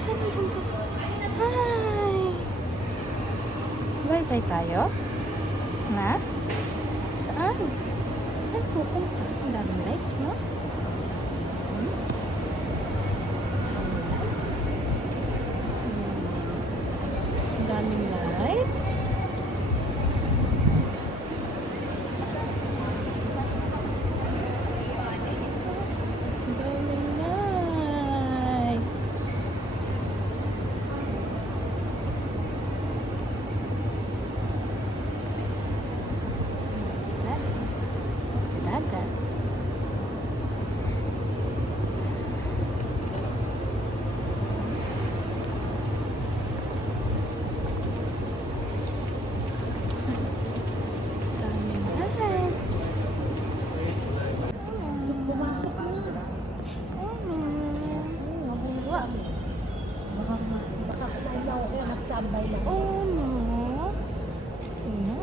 Asan yung Bongbong? Hi! Bye-bye tayo? Na? Saan? Saan pupunta? Ang daming lights, no? Hmm? Lights? Ang daming lights? Ang daming lights. Si Daddy. Dada. Daming lights. Pumasok na. Nabungwa. Baka kumayaw eh, nagtambay lang. Uno. Uno.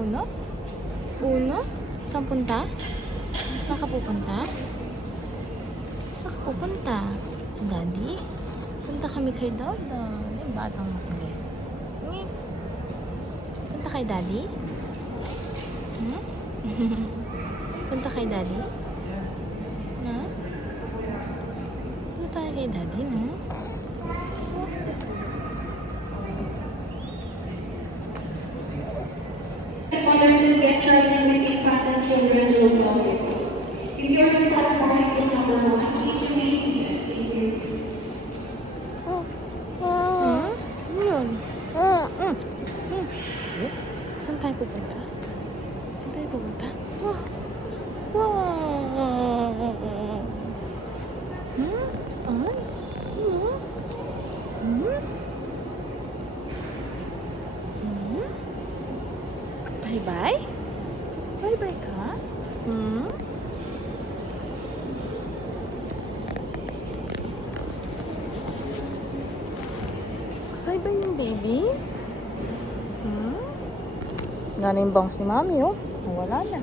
Uno. Uno. Saan punta? Saan ka pupunta? Saan ka pupunta? Daddy? Punta kami kay Dada. Yung batang makulit. Punta kay Daddy? Hmm? Punta kay Daddy? Ha? Punta tayo kay Daddy, no? Mothers and guests traveling with infants and children will notice. If you are in front of parking is number 1, please remain seated. Thank you. Hmm? Ano yun? Saan tayo pupunta? Saan tayo pupunta? Wow! Hmm? Saan? Bye-bye? Bye-bye ka? Bye-bye yung baby? Galing bangs ni Mami, oh. Nawala na.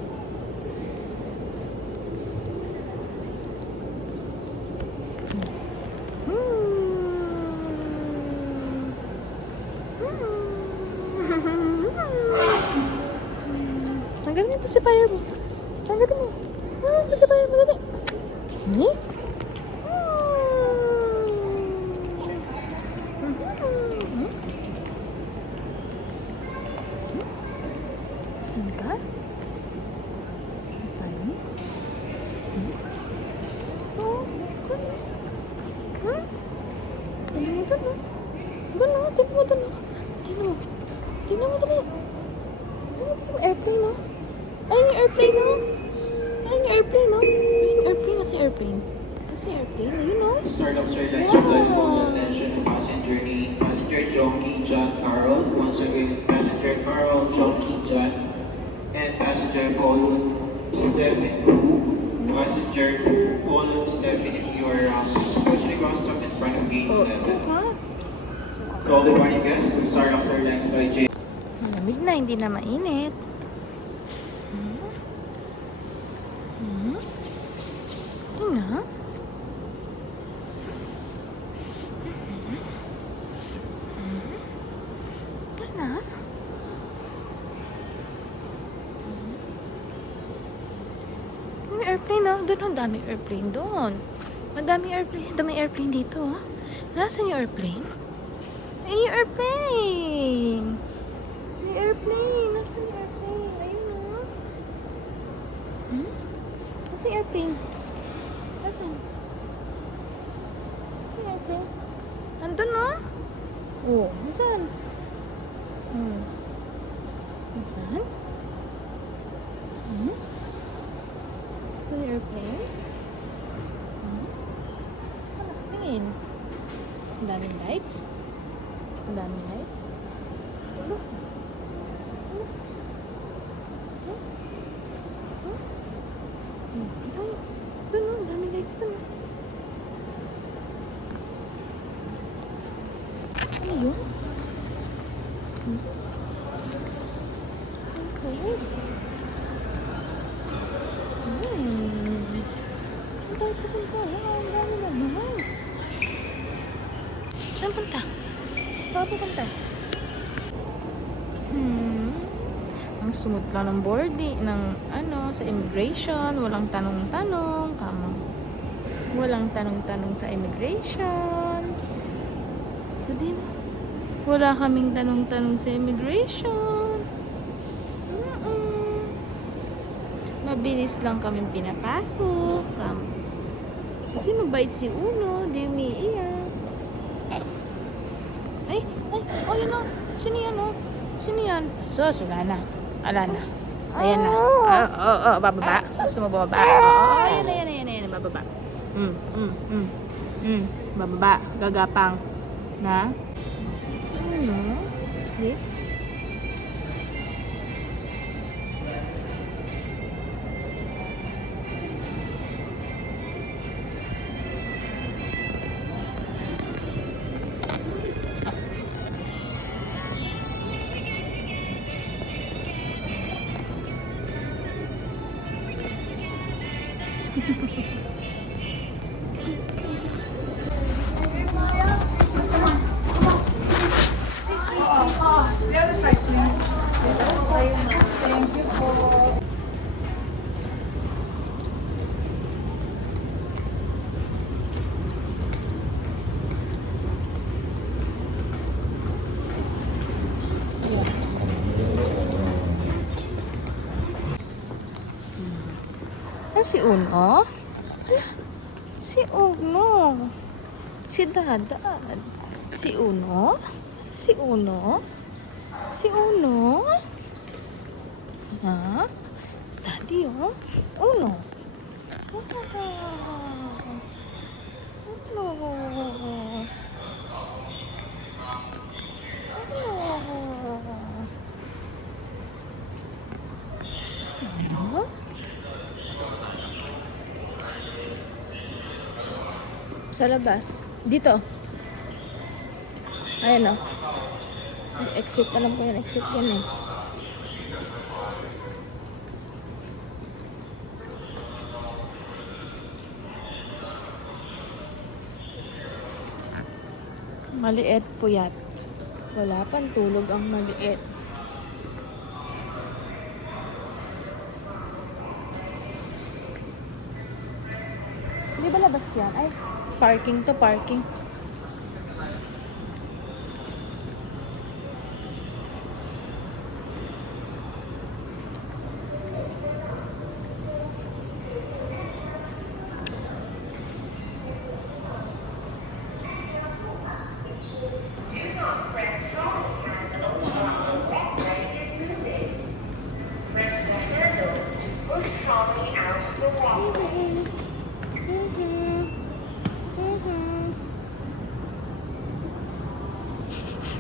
Tanggalin mo si pacifier mo. Tanggalin mo. Pacifier mo dali. Ni? Saan ka? Saan tayo? Oh, tingnan mo doon, oh. Doon, oh. Tingnan mo doon, oh. Tingnan mo. Tingnan mo dali. Tingnan mo, airplane, oh. Ayun yung airplane, oh. Ayun yung airplane, oh. Ayun yung airplane. Nasa airplane. Nasa airplane. Ayun, oh. Start of Sir Lines of Life Phone Attention Passenger name, Passenger Jonky John Carroll. Once again, Passenger Carroll Jonky John. And Passenger Paul Stephen. Passenger Paul Stephen, if you are approaching the cross stop in front of gate Oh, 11. saan ka? So all the morning guests, to start of Sir Lines by J. Malamig na, hindi na mainit. Ina? Ina? May airplane, oh. Doon, ang daming airplane doon. Madaming airplane. Daming airplane dito, oh. Nasaan yung airplane? Ay, yung airplane! May airplane! Nasaan yung airplane? Ayun, oh. Nasaan yung airplane? Nasaan? Nasaan yung airplane? Nandun, oh. Oh, nasaan? Nasaan? Nasaan yung airplane? Nakatingin. Ang daming lights. Ang daming lights. Ano? Doon, ang daming lights doon. Ano yun? Okay. Ang dami pa punta. Ang dami naman. Saan punta? Saan pupunta? Ang smooth lang ng boarding, ng sa immigration. Walang tanong-tanong. Walang tanong-tanong sa immigration. Sabi mo, wala kaming tanong-tanong sa immigration. Mabilis lang kaming pinapasok. Kasi mabait si Uno, di umiiyak. Ay, yun o. Sino yan o? Sino yan? Sus, wala na. Ala na. Ayan na. Bababa. Gusto mo bababa? Ayan, bababa. Bababa. Gagapang. Na? Sino? Sleep? Si Uno? Si Uno? Si Dadad? Si Uno? Si Uno? Si Uno? Ha? Daddy, oh? Uno? Sa labas. Dito. Ayan o. Exit. Alam ko yan. Exit yan eh. Maliit po yan. Wala pang tulog ang maliit. Di ba labas yan? Ay, parking to, parking.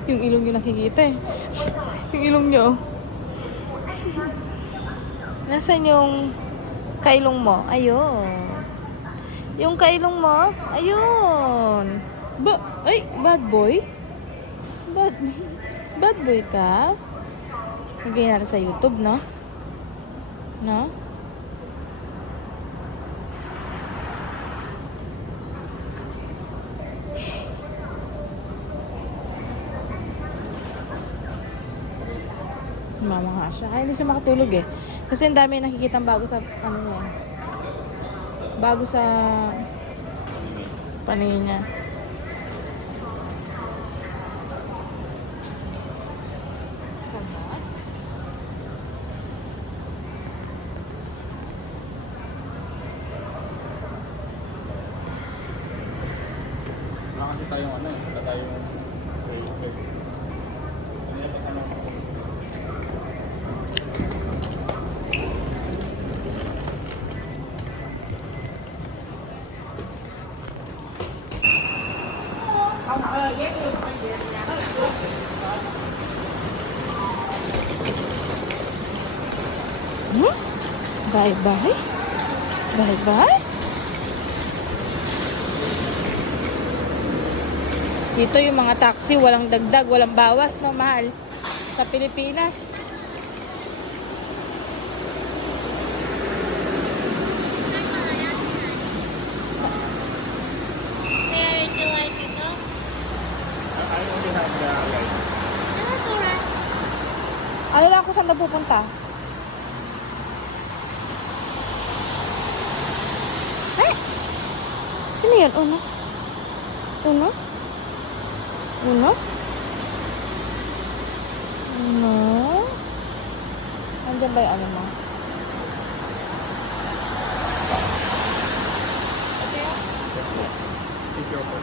Yung ilong nyo nakikita eh. Yung ilong nyo. Nasaan yung kailong mo? Ayun. Yung kailong mo? Ayun. Ay, bad boy? Bad boy ka? Lagay natin sa YouTube, no? No? Mama nga siya. Ay, hindi siya makatulog eh. Kasi ang dami nakikitang bago sa bago sa paningin niya. Wala kasi tayong wala tayong Bye-bye. Bye-bye. Dito yung mga taxi, walang dagdag, walang bawas, no, mahal. Sa Pilipinas. saan daw pupunta? Eh? Sino yan? Uno? Uno? Uno? Uno? Andiyan ba yung ano mo? Ito yan? Picture ko.